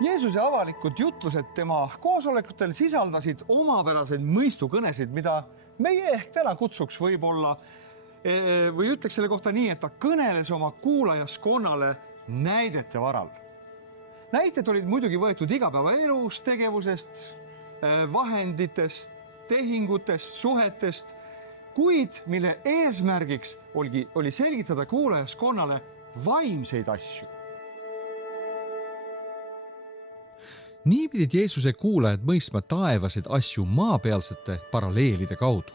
Jeesuse avalikud jutlused tema koosolekutel sisaldasid omapäraseid mõistukõnesid, mida meie ehk täna kutsuks võib-olla või ütleks selle kohta nii, et ta kõneles oma kuulajaskonnale näidete varal. Näited olid muidugi võetud igapäevaelust, tegevusest, vahenditest, tehingutest, suhetest, kuid mille eesmärgiks oli selgitada kuulajaskonnale vaimseid asju. Nii pidid Jeesuse kuulajad mõistma taevaseid asju maapealsete paralleelide kaudu.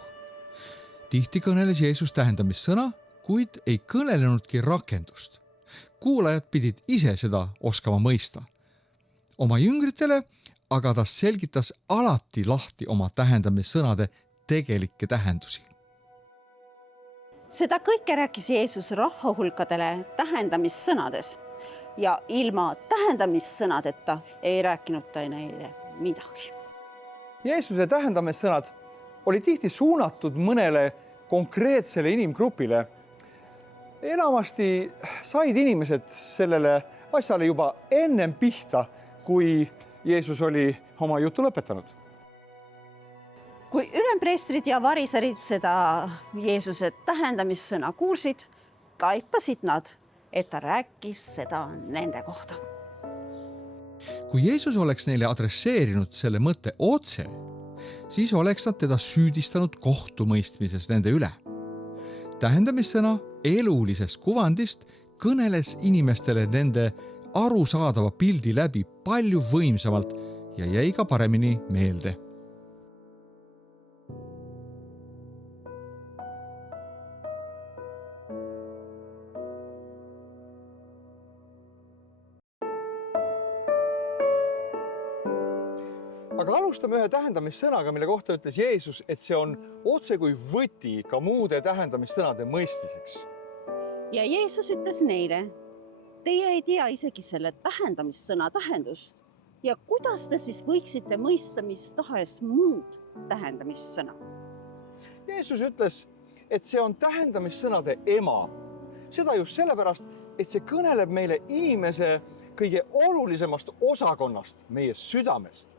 Tihti kõneles Jeesus tähendamissõna, kuid ei kõnelenudki rakendust. Kuulajad pidid ise seda oskama mõista. Oma jüngritele aga ta selgitas alati lahti oma tähendamissõnade tegelikke tähendusi. Seda kõike rääkis Jeesus rahvahulkadele tähendamissõnades. Ja ilma tähendamissõnadeta ei rääkinud ta neile midagi. Jeesuse tähendamissõnad oli tihti suunatud mõnele konkreetsele inimgrupile. Enamasti said inimesed sellele asjale juba ennem pihta, kui Jeesus oli oma jutu lõpetanud. Kui ülempreestrid ja variserid seda Jeesuse tähendamissõna kuulsid, taipasid nad, et ta rääkis seda nende kohta. Kui Jeesus oleks neile adresseerinud selle mõtte otse, siis oleks nad teda süüdistanud kohtumõistmises nende üle. Tähendamissõna elulisest kuvandist kõneles inimestele nende arusaadava pildi läbi palju võimsamalt ja jäi ka paremini meelde. Aga alustame ühe tähendamissõnaga, mille kohta ütles Jeesus, et see on otse kui võti ka muude tähendamissõnade mõistmiseks. Ja Jeesus ütles neile, teie ei tea isegi selle tähendamissõna tähendust. Ja kuidas te siis võiksite mõista mis tahes muud tähendamissõna? Jeesus ütles, et see on tähendamissõnade ema. Seda just sellepärast, et see kõneleb meile inimese kõige olulisemast osakonnast, meie südamest.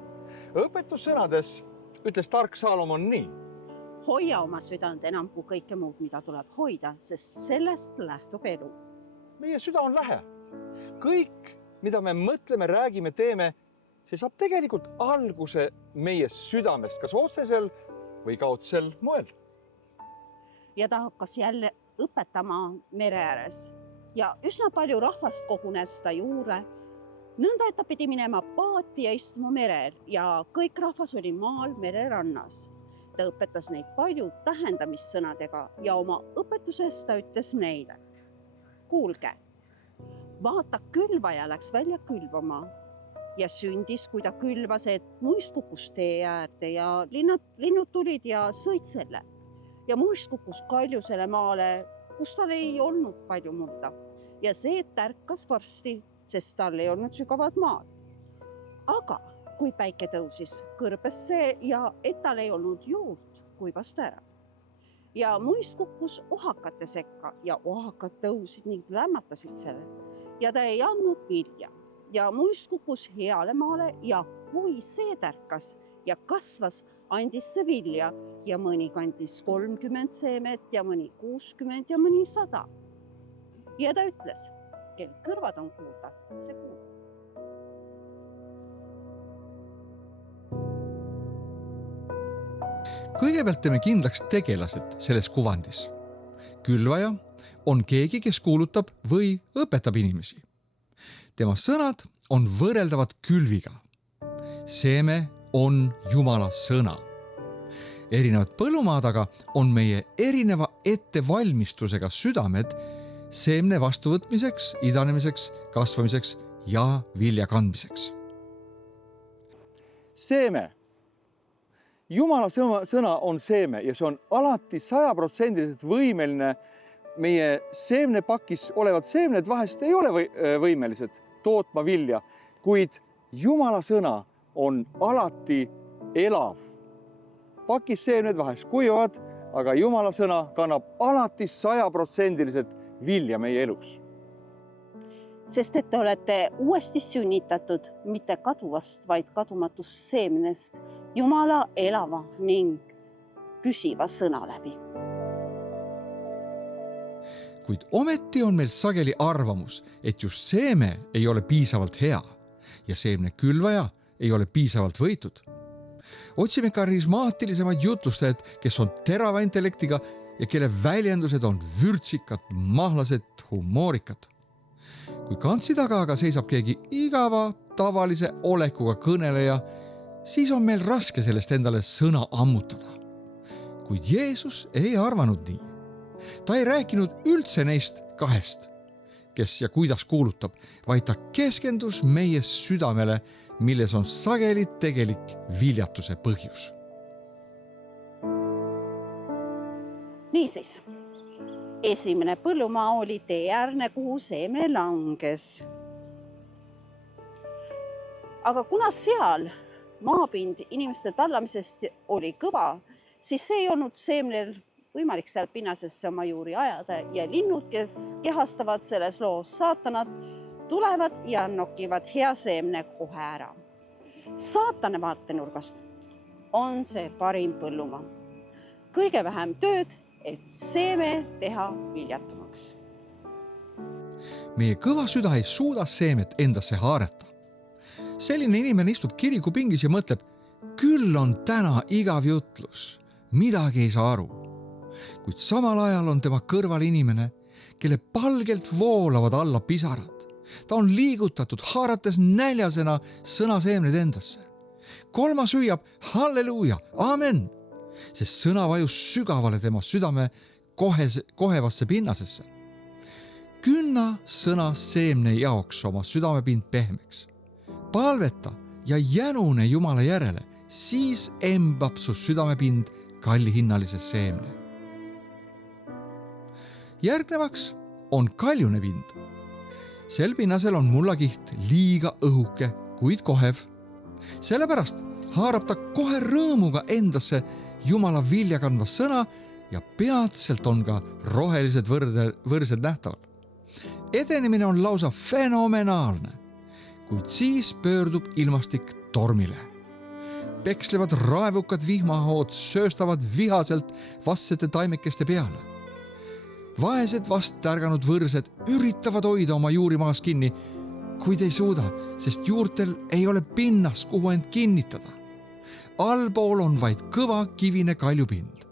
Õpetussõnades ütles tark Saalomon nii. Hoia oma südant enam kui kõike muud, mida tuleb hoida, sest sellest lähtub elu. Meie süda on lähe. Kõik, mida me mõtleme, räägime, teeme, see saab tegelikult alguse meie südamest, kas otsesel või kaudsel moel. Ja ta hakkas jälle õpetama mere ääres ja üsna palju rahvast kogunes ta juurde. Nõnda, et ta pidi minema paati ja istuma merel ja kõik rahvas oli maal mererannas. Ta õpetas neid palju tähendamissõnadega ja oma õpetuses ta ütles neile. Kuulge, vaata külvaja läks välja külvama ja sündis, kui ta külvas, et muist kukkus tee äärde ja linnud tulid ja sõid selle. Ja muist kukkus kaljusele maale, kus tal ei olnud palju mulda. Ja see tärkas varsti, sest tal ei olnud sügavad maad. Aga kui päike tõusis, kõrbes see ja et tal ei olnud juurt, kuivas ta ära. Ja muist kukkus ohakate sekka ja ohakad tõusid ning lämmatasid selle. Ja ta ei andnud vilja. Ja muist kukkus heale maale ja kui see tärkas ja kasvas, andis see vilja ja mõni kandis 30 seemet ja mõni 60 ja mõni 100. Ja ta ütles, kel kõrvad on kuulda, see kuulab. Kõigepealt teeme kindlaks tegelased selles kuvandis. Külvaja on keegi, kes kuulutab või õpetab inimesi. Tema sõnad on võrreldavad külviga. Seeme on Jumala sõna. Erinevad põllumaad aga on meie erineva ettevalmistusega südamed seemne vastuvõtmiseks, idanemiseks, kasvamiseks ja vilja kandmiseks. Seeme. Jumala sõna on seeme ja see on alati 100% võimeline. Meie seemnepakis olevad seemned vahest ei ole võimelised tootma vilja, kuid Jumala sõna on alati elav. Pakis seemned vahest kuivavad, aga Jumala sõna kannab alati 100% vilja meie elus. sest et te olete uuesti sünnitatud mitte kaduvast, vaid kadumatust seemnest Jumala elava ning püsiva sõna läbi. Kuid ometi on meil sageli arvamus, et just seeme ei ole piisavalt hea ja seemne külvaja ei ole piisavalt võitud. Otsime karismaatilisemaid jutlustajad, kes on terava intellektiga ja kelle väljendused on vürtsikad, mahlased, humoorikad. Kui kantsi taga aga seisab keegi igava, tavalise olekuga kõneleja, siis on meil raske sellest endale sõna ammutada. Kuid Jeesus ei arvanud nii. Ta ei rääkinud üldse neist kahest, kes ja kuidas kuulutab, vaid ta keskendus meie südamele, milles on sageli tegelik viljatuse põhjus. Niisiis, esimene põllumaa oli teeäärne, kuhu seeme langes. Aga kuna seal maapind inimeste tallamisest oli kõva, siis see ei olnud seemnel võimalik seal pinnasesse oma juuri ajada ja linnud, kes kehastavad selles loos saatanat, tulevad ja nokivad hea seemne kohe ära. Saatane vaatenurgast on see parim põllumaa. Kõige vähem tööd, et seeme teha viljatumaks. Meie kõva süda ei suuda seemet endasse haarata. Selline inimene istub kirikupingis ja mõtleb, küll on täna igav jutlus, midagi ei saa aru. Kuid samal ajal on tema kõrval inimene, kelle palgelt voolavad alla pisarad. Ta on liigutatud, haarates näljasena sõnaseemned endasse. Kolmas hüüab, halleluuja, amen, sest sõna vajus sügavale tema südame kohevasse pinnasesse. Künna sõna seemne jaoks oma südamepind pehmeks. Palveta ja jänune Jumala järele, siis embab su südamepind kallihinnalise seemne. Järgnevaks on kaljune pind. Sel pinnasel on mullakiht liiga õhuke, kuid kohev. Sellepärast haarab ta kohe rõõmuga endasse Jumala vilja kandva sõna ja peatselt on ka rohelised võrsed nähtaval. Edenemine on lausa fenomenaalne, kuid siis pöördub ilmastik tormile. Pekslevad raevukad vihmahood sööstavad vihaselt vastsete taimekeste peale. Vaesed vast tärganud võrsed üritavad hoida oma juuri maas kinni, kuid ei suuda, sest juurtel ei ole pinnas, kuhu end kinnitada. Allpool on vaid kõva kivine kaljupind.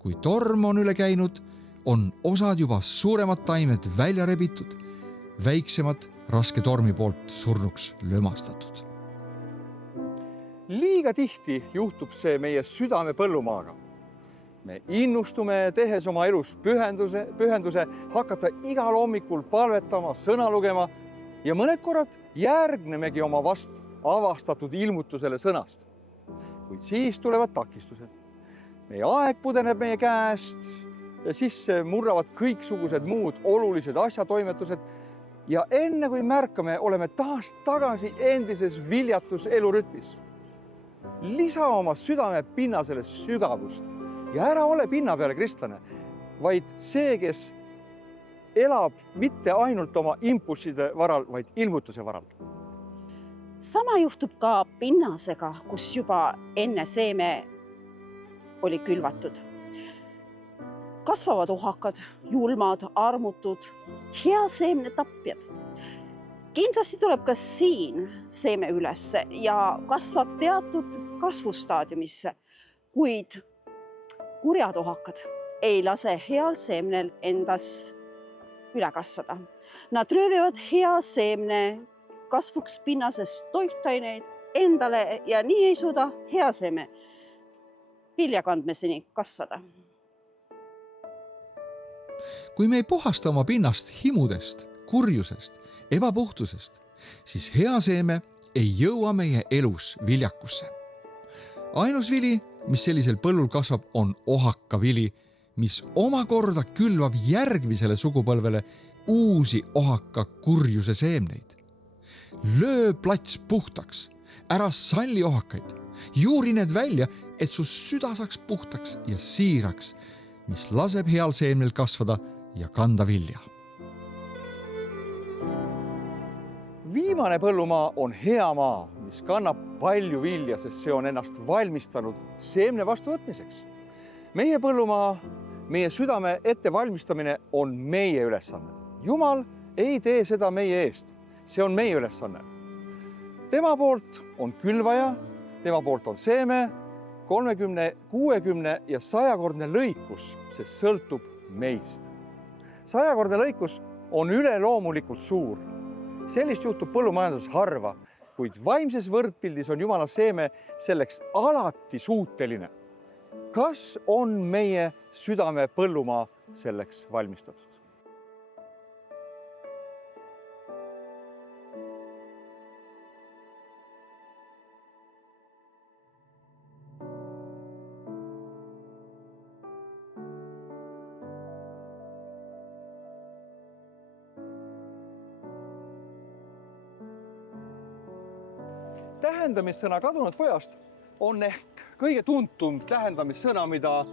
Kui torm on üle käinud, on osad juba suuremad taimed välja rebitud, väiksemad raske tormi poolt surnuks lömastatud. Liiga tihti juhtub see meie südame põllumaaga. Me innustume, tehes oma elus pühenduse, hakata igal hommikul palvetama, sõna lugema ja mõned korrad järgnemegi oma vast avastatud ilmutusele sõnast. Kuid siis tulevad takistused. Meie aeg pudeneb meie käest ja sisse murravad kõiksugused muud olulised asjatoimetused ja enne kui märkame, oleme taas tagasi endises viljatus elurütmis. Lisa oma südame pinnasele sügavust ja ära ole pinna peale kristlane, vaid see, kes elab mitte ainult oma impulsside varal, vaid ilmutuse varal. Sama juhtub ka pinnasega, kus juba enne seeme oli külvatud. Kasvavad ohakad, julmad, armutud, hea seemne tapjad. Kindlasti tuleb ka siin seeme ülesse ja kasvab teatud kasvustaadiumisse, kuid kurjad ohakad ei lase heal seemnel endas üle kasvada. Nad röövivad hea seemne kasvuks pinnasest toitaineid endale ja nii ei suuda hea seeme viljakandmiseni kasvada. Kui me ei puhasta oma pinnast himudest, kurjusest, ebapuhtusest, siis hea seeme ei jõua meie elus viljakusse. Ainus vili, mis sellisel põllul kasvab, on ohaka vili, mis omakorda külvab järgmisele sugupõlvele uusi ohaka kurjuse seemneid. Löö plats puhtaks, ära salli ohakaid, juuri need välja, et su süda saaks puhtaks ja siiraks, mis laseb heal seemnel kasvada ja kanda vilja. viimane põllumaa on hea maa, mis kannab palju vilja, sest see on ennast valmistanud seemne vastuvõtmiseks. Meie põllumaa, meie südame ettevalmistamine on meie ülesanne. Jumal ei tee seda meie eest. See on meie ülesanne. Tema poolt on külvaja, tema poolt on seeme, 30, 60 ja 100-kordne lõikus, sest sõltub meist. 100-kordne lõikus on üleloomulikult suur. Sellist juhtub põllumajanduses harva, kuid vaimses võrdpildis on Jumala seeme selleks alati suuteline. Kas on meie südame põllumaa selleks valmistatud? Tähendamissõna kadunud pojast on ehk kõige tuntum tähendamissõna, mida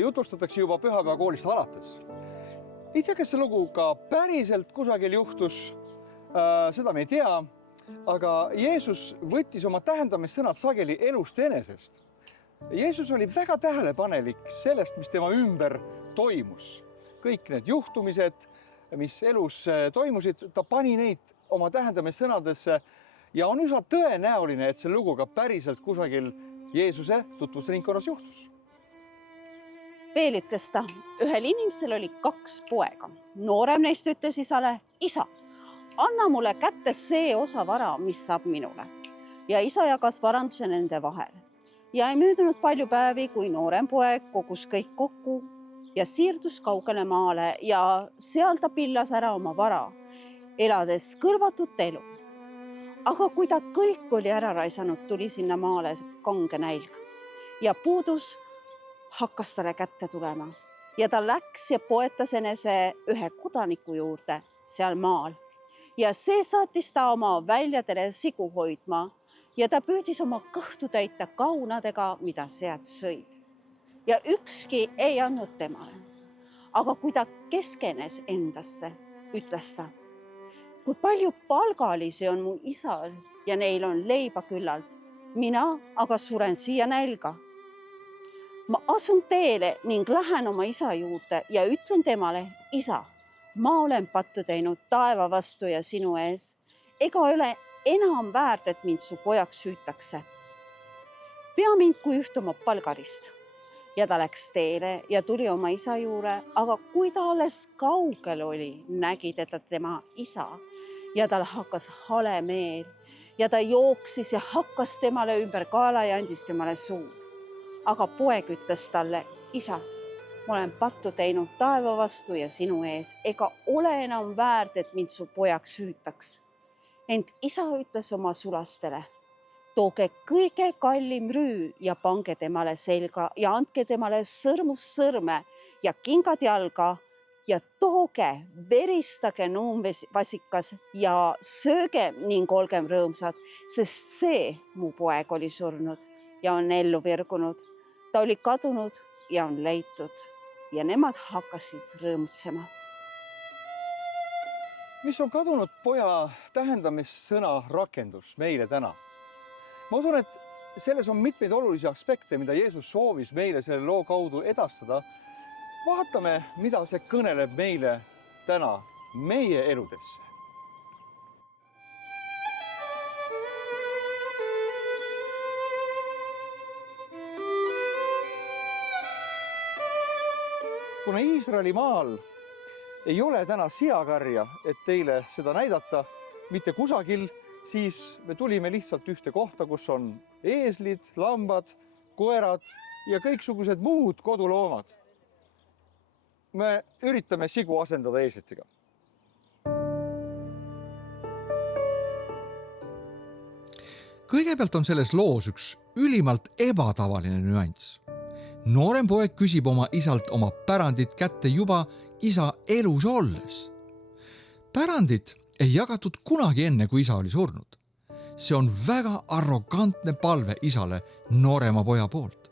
jutustatakse juba pühapäevakoolist alates. Ei tea, kes see lugu ka päriselt kusagil juhtus, seda me ei tea, aga Jeesus võttis oma tähendamissõnad sageli elust enesest. Jeesus oli väga tähelepanelik sellest, mis tema ümber toimus. Kõik need juhtumised, mis elus toimusid, ta pani neid oma tähendamissõnadesse ja on üsna tõenäoline, et see lugu ka päriselt kusagil Jeesuse tutvusringkonnas juhtus. Veel ütles ta, ühel inimesel oli 2 poega. Noorem neist ütles isale, isa, anna mulle kätte see osa vara, mis saab minule. Ja isa jagas varanduse nende vahel. Ja ei möödunud palju päevi, kui noorem poeg kogus kõik kokku ja siirdus kaugele maale ja seal ta pillas ära oma vara, elades kõlvatut elu. Aga kui ta kõik oli ära raisanud, tuli sinna maale kange nälg ja puudus hakkas talle kätte tulema ja ta läks ja poetas enese ühe kodaniku juurde seal maal ja see saatis ta oma väljadele sigu hoidma ja ta püüdis oma kõhtu täita kaunadega, mida sead sõid ja ükski ei andnud temale. Aga kui ta keskenes endasse, ütles ta, kui palju palgalisi on mu isal ja neil on leiba küllalt, mina aga suren siia nälga. Ma asun teele ning lähen oma isa juurde ja ütlen temale, isa, ma olen pattu teinud taeva vastu ja sinu ees, ega ole enam väärt, et mind su pojaks hüütakse. Pea mind kui üht oma palgalist. Ja ta läks teele ja tuli oma isa juurde, aga kui ta alles kaugel oli, nägi teda tema isa ja tal hakkas hale meel ja ta jooksis ja hakkas temale ümber kaela ja andis temale suud. Aga poeg ütles talle, isa, ma olen pattu teinud taeva vastu ja sinu ees, ega ole enam väärt, et mind su pojaks hüütaks. Ent isa ütles oma sulastele, tooge kõige kallim rüü ja pange temale selga ja andke temale sõrmust sõrme ja kingad jalga ja tooge, veristage nuumvasikas ja sööge ning olgem rõõmsad, sest see mu poeg oli surnud ja on ellu virgunud. Ta oli kadunud ja on leitud ja nemad hakkasid rõõmutsema. Mis on kadunud poja tähendamissõna rakendus meile täna? Ma usun, et selles on mitmeid olulisi aspekte, mida Jeesus soovis meile selle loo kaudu edastada. Vaatame, mida see kõneleb meile täna meie eludesse. Kuna Iisraeli maal ei ole täna seakarja, et teile seda näidata mitte kusagil, siis me tulime lihtsalt ühte kohta, kus on eeslid, lambad, koerad ja kõiksugused muud koduloomad. Me üritame sigu asendada eeslitega. Kõigepealt on selles loos üks ülimalt ebatavaline nüanss. Noorem poeg küsib oma isalt oma pärandit kätte juba isa elus olles. Pärandit ei jagatud kunagi enne, kui isa oli surnud. See on väga arrogantne palve isale noorema poja poolt.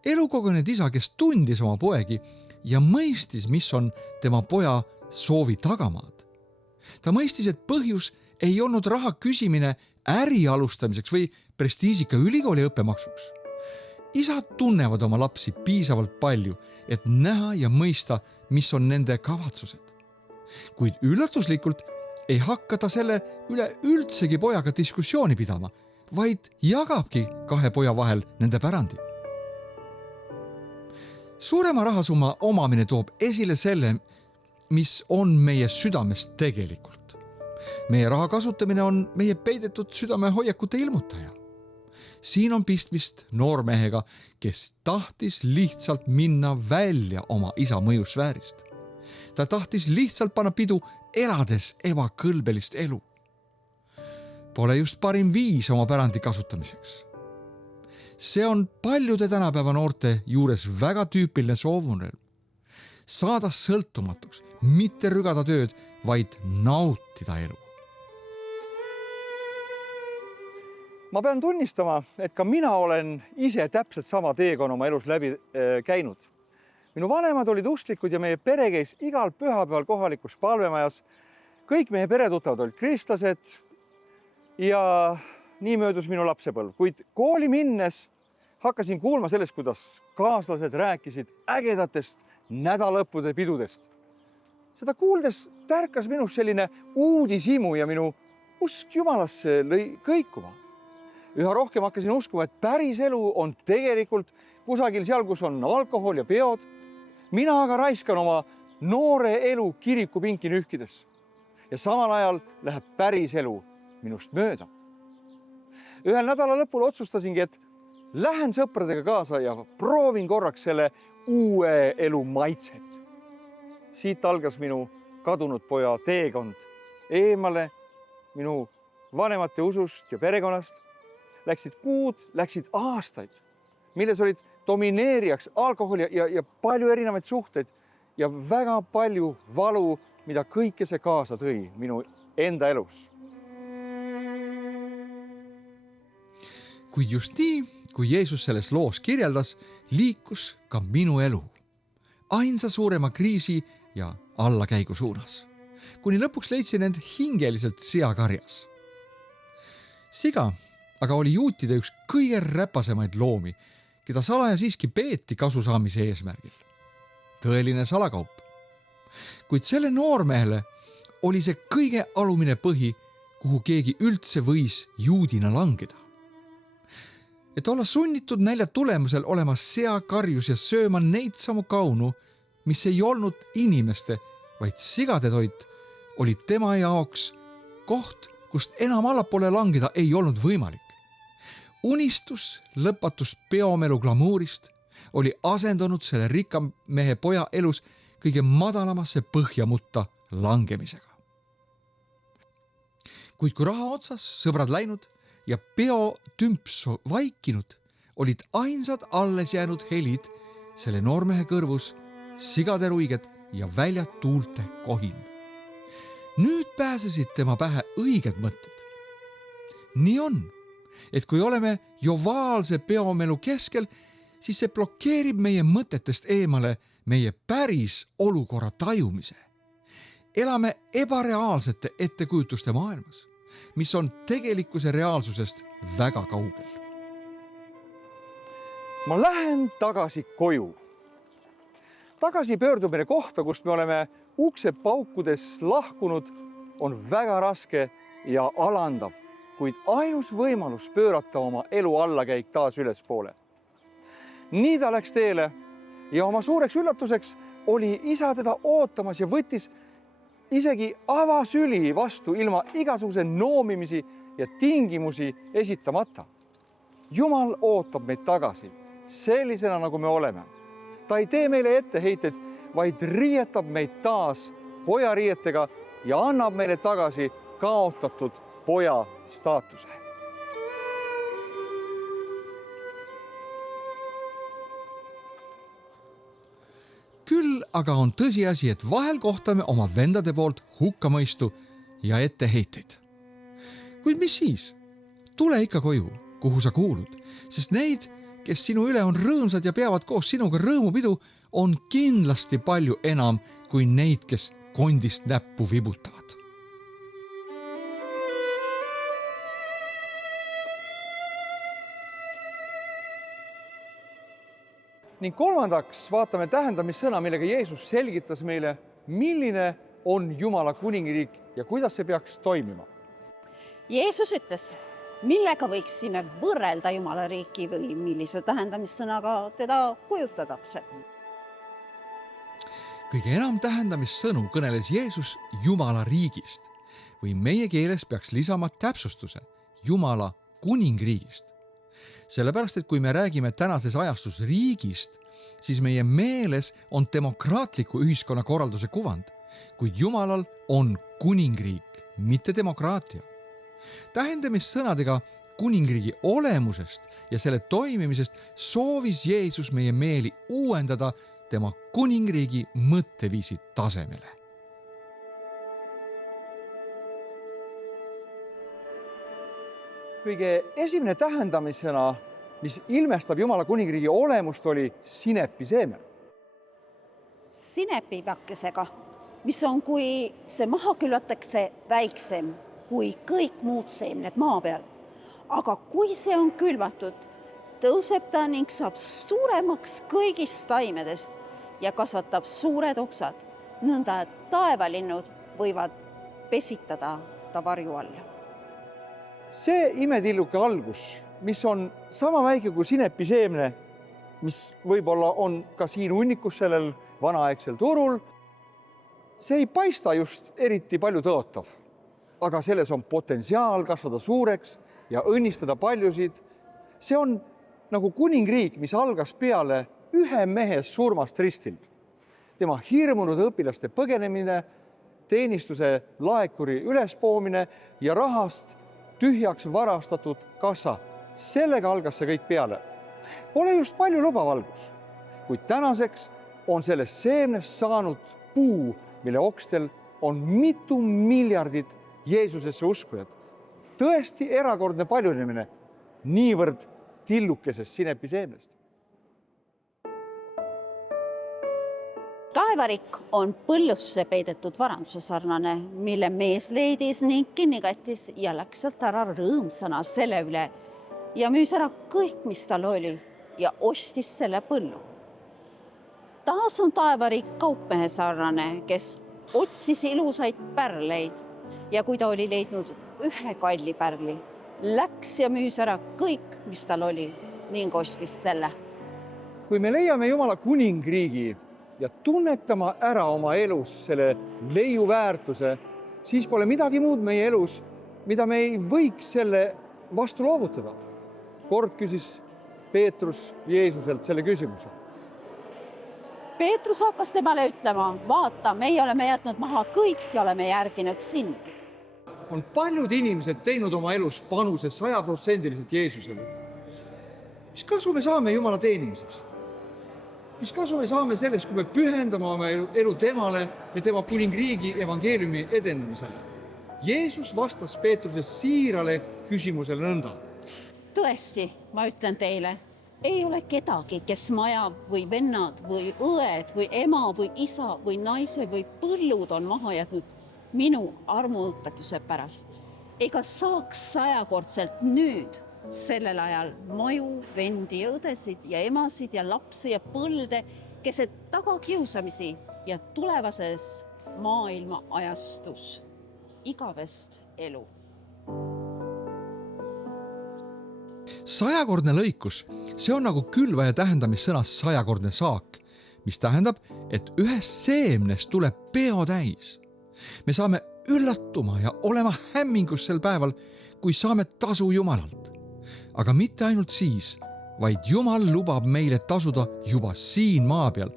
Elukogenud isa, kes tundis oma poegi ja mõistis, mis on tema poja soovi tagamaad. ta mõistis, et põhjus ei olnud raha küsimine äri alustamiseks või prestiižika ülikooli õppemaksuks. Isad tunnevad oma lapsi piisavalt palju, et näha ja mõista, mis on nende kavatsused. Kuid üllatuslikult ei hakka ta selle üle üldsegi pojaga diskussiooni pidama, vaid jagabki 2 poja vahel nende pärandi. Suurema rahasumma omamine toob esile selle, mis on meie südames tegelikult. Meie raha kasutamine on meie peidetud südamehoiakute ilmutaja. Siin on pistmist noormehega, kes tahtis lihtsalt minna välja oma isa mõjusfäärist. Ta tahtis lihtsalt panna pidu, elades ebakõlbelist elu. Pole just parim viis oma pärandi kasutamiseks. See on paljude tänapäeva noorte juures väga tüüpiline soovunelv. Saada sõltumatuks, mitte rügada tööd, vaid nautida elu. Ma pean tunnistama, et ka mina olen ise täpselt sama teekonna oma elus läbi käinud. Minu vanemad olid usklikud ja meie pere käis igal pühapäeval kohalikus palvemajas. Kõik meie peretuttavad olid kristlased ja nii möödus minu lapsepõlv. Kuid kooli minnes hakkasin kuulma sellest, kuidas kaaslased rääkisid ägedatest nädalõppude pidudest. Seda kuuldes tärkas minus selline uudishimu ja minu usk Jumalasse lõi kõikuma. Üha rohkem hakkasin uskuma, et päris elu on tegelikult kusagil seal, kus on alkohol ja peod. Mina aga raiskan oma noore elu kirikupinki nühkides ja samal ajal läheb päris elu minust mööda. Ühel nädala lõpul otsustasingi, et lähen sõpradega kaasa ja proovin korraks selle uue elu maitset. Siit algas minu kadunud poja teekond eemale minu vanemate usust ja perekonnast. Läksid kuud, läksid aastaid, milles olid domineerijaks alkohol ja palju erinevaid suhteid ja väga palju valu, mida kõike see kaasa tõi minu enda elus. Kuid just nii, kui Jeesus selles loos kirjeldas, liikus ka minu elu ainsa suurema kriisi ja allakäigu suunas, kuni lõpuks leidsin end hingeliselt seakarjas. Siga aga oli juutide üks kõige räpasemaid loomi, keda salaja siiski peeti kasu saamise eesmärgil. Tõeline salakaup. Kuid selle noormehele oli see kõige alumine põhi, kuhu keegi üldse võis juudina langeda. Et olla sunnitud nälja tulemusel olema seakarjus ja sööma neid samu kaunu, mis ei olnud inimeste, vaid sigade toit, oli tema jaoks koht, kust enam allapoole langeda ei olnud võimalik. Unistus lõpatust peomelu glamuurist oli asendunud selle rikka mehe poja elus kõige madalamasse põhjamutta langemisega. Kuid kui raha otsas, sõbrad läinud ja peo tümps vaikinud, olid ainsad alles jäänud helid selle noormehe kõrvus, sigade ruiged ja väljad tuulte kohin. Nüüd pääsesid tema pähe õiged mõtted. Nii on, et kui oleme jovaalse peomelu keskel, siis see blokeerib meie mõtetest eemale meie päris olukorra tajumise. Elame ebareaalsete ettekujutuste maailmas, mis on tegelikkuse reaalsusest väga kaugel. Ma lähen tagasi koju. Tagasi pöördumine kohta, kust me oleme ukse paukudes lahkunud, on väga raske ja alandav, kuid ainus võimalus pöörata oma elu allakäik taas ülespoole. Nii ta läks teele ja oma suureks üllatuseks oli isa teda ootamas ja võttis isegi avasüli vastu ilma igasuguse noomimisi ja tingimusi esitamata. Jumal ootab meid tagasi sellisena, nagu me oleme. Ta ei tee meile etteheiteid, vaid riietab meid taas pojariietega ja annab meile tagasi kaotatud poja staatuse. Küll aga on tõsiasi, et vahel kohtame oma vendade poolt hukkamõistu ja etteheiteid. Kuid mis siis? Tule ikka koju, kuhu sa kuulud, sest neid, kes sinu üle on rõõmsad ja peavad koos sinuga rõõmupidu, on kindlasti palju enam kui neid, kes kondist näppu vibutavad. ning kolmandaks vaatame tähendamissõna, millega Jeesus selgitas meile, milline on Jumala kuningriik ja kuidas see peaks toimima. Jeesus ütles, millega võiksime võrrelda Jumala riiki või millise tähendamissõnaga teda kujutatakse. Kõige enam tähendamissõnu kõneles Jeesus Jumala riigist või meie keeles peaks lisama täpsustuse Jumala kuningriigist. Sellepärast, et kui me räägime tänases ajastus riigist, siis meie meeles on demokraatliku ühiskonnakorralduse kuvand, kuid Jumalal on kuningriik, mitte demokraatia. Tähendamissõnadega kuningriigi olemusest ja selle toimimisest soovis Jeesus meie meeli uuendada tema kuningriigi mõtteviisi tasemele. Kõige esimene tähendamissõna, mis ilmestab Jumala kuningriigi olemust, oli sinepiseeme. Sinepivakesega, mis on, kui see maha külvatakse väiksem kui kõik muud seemned maa peal. Aga kui see on külvatud, tõuseb ta ning saab suuremaks kõigist taimedest ja kasvatab suured oksad, nõnda et taevalinnud võivad pesitada ta varju all. See imetilluke algus, mis on sama väike kui sinepiseemne, mis võib-olla on ka siin hunnikus sellel vanaaegsel turul, see ei paista just eriti palju tõotav, aga selles on potentsiaal kasvada suureks ja õnnistada paljusid. See on nagu kuningriik, mis algas peale ühe mehe surmast ristil. Tema hirmunud õpilaste põgenemine, teenistuse laekuri ülespoomine ja rahast tühjaks varastatud kassa. Sellega algas see kõik peale. Pole just palju lubav algus, kuid tänaseks on sellest seemnest saanud puu, mille okstel on mitu miljardit Jeesusesse uskujad. Tõesti erakordne paljunemine niivõrd tillukesest sinepiseemnest. Taevarik on põllusse peidetud varanduse sarnane, mille mees leidis ning kinni kattis ja läks sealt ära rõõmsana selle üle ja müüs ära kõik, mis tal oli ja ostis selle põllu. Taas on taevarik kaupmehe sarnane, kes otsis ilusaid pärleid ja kui ta oli leidnud ühe kalli pärli, läks ja müüs ära kõik, mis tal oli ning ostis selle. Kui me leiame Jumala kuningriigi ja tunnetama ära oma elus selle leiu väärtuse, siis pole midagi muud meie elus, mida me ei võiks selle vastu loovutada. Kord küsis Peetrus Jeesuselt selle küsimuse. Peetrus hakkas temale ütlema, vaata, meie oleme jätnud maha kõik ja oleme järginud sind. On paljud inimesed teinud oma elus panuse 100% Jeesusele. Mis kasu me saame Jumala teenimisest? Mis kasu me saame sellest, kui me pühendame oma elu temale ja tema kuningriigi evangeeliumi edenemisele? Jeesus vastas Peetruse siirale küsimusele nõnda. Tõesti, ma ütlen teile, ei ole kedagi, kes maja või vennad või õed või ema või isa või naise või põllud on maha jätnud minu armuõpetuse pärast. Ega saaks 100-kordselt nüüd sellel ajal maju, vendi ja õdesid ja emasid ja lapsi ja põlde, keset tagakiusamisi ja tulevases maailma ajastus igavest elu. 100-kordne lõikus, see on nagu külvaja tähendamissõnas 100-kordne saak, mis tähendab, et ühest seemnest tuleb peo täis. Me saame üllatuma ja olema hämmingus sel päeval, kui saame tasu Jumalalt. Aga mitte ainult siis, vaid Jumal lubab meile tasuda juba siin maa peal,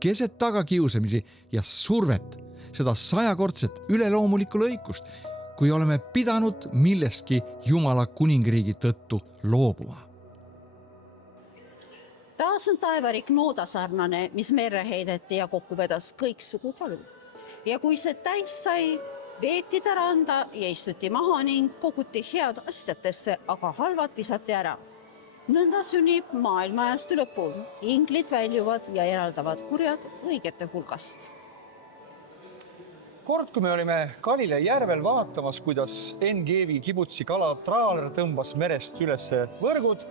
keset tagakiusamisi ja survet, seda 100-kordset üleloomulikku lõikust, kui oleme pidanud millestki Jumala kuningriigi tõttu loobuma. Taas on taevarik noodasarnane, mis merre heideti ja kokku vedas kõiksugu kalu. Ja kui see täis sai, veeti ta randa ja istuti maha ning koguti head asjatesse, aga halvad visati ära. Nõnda sünnib maailma ajastu lõpul. Inglid väljuvad ja eraldavad kurjad õigete hulgast. Kord, kui me olime Galilea järvel vaatamas, kuidas NGV kibutsi kala traaler tõmbas merest üles võrgud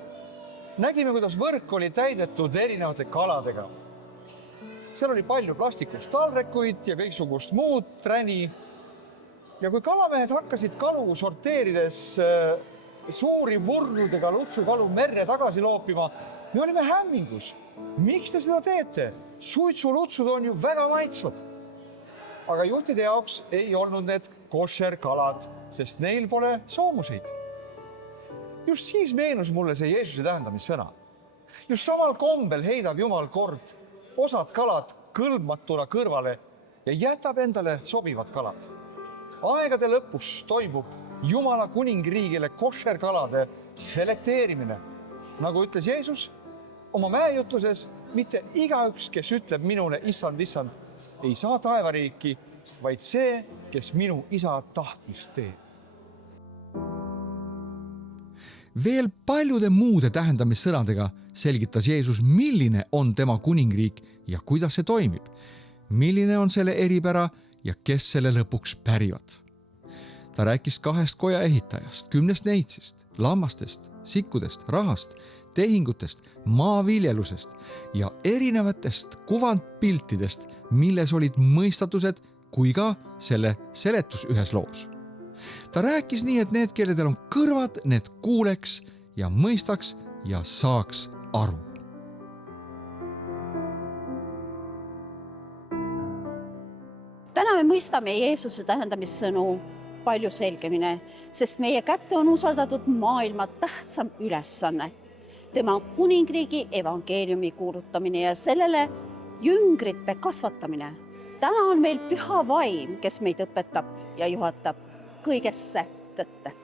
nägime, kuidas võrk oli täidetud erinevate kaladega. Seal oli palju plastikust taldrekuid ja kõiksugust muud träni. Ja kui kalamehed hakkasid kalu sorteerides suuri vurrudega lutsukalu merre tagasi loopima, me olime hämmingus. Miks te seda teete? Suitsulutsud on ju väga maitsvad. Aga juhtide jaoks ei olnud need košer kalad, sest neil pole soomuseid. Just siis meenus mulle see Jeesuse tähendamissõna. Just samal kombel heidab Jumal kord osad kalad kõlbmatuna kõrvale ja jätab endale sobivad kalad. Aegade lõpus toimub Jumala kuningriigile košerkalade selekteerimine. Nagu ütles Jeesus oma mäejutluses, mitte igaüks, kes ütleb minule issand, issand, ei saa taevariiki, vaid see, kes minu isa tahtmist teeb. Veel paljude muude tähendamissõnadega selgitas Jeesus, milline on tema kuningriik ja kuidas see toimib, milline on selle eripära ja kes selle lõpuks pärivad. Ta rääkis 2 koja ehitajast, 10 neitsist, lammastest, sikkudest, rahast, tehingutest, maaviljelusest ja erinevatest kuvandpiltidest, milles olid mõistatused kui ka selle seletus ühes loos. Ta rääkis nii, et need, kelledel on kõrvad, need kuuleks ja mõistaks ja saaks aru. Täna me mõistame Jeesuse tähendamissõnu palju selgemini, sest meie kätte on usaldatud maailma tähtsam ülesanne. Tema kuningriigi evangeeliumi kuulutamine ja sellele jüngrite kasvatamine. Täna on meil püha vaim, kes meid õpetab ja juhatab kõigesse tõtte.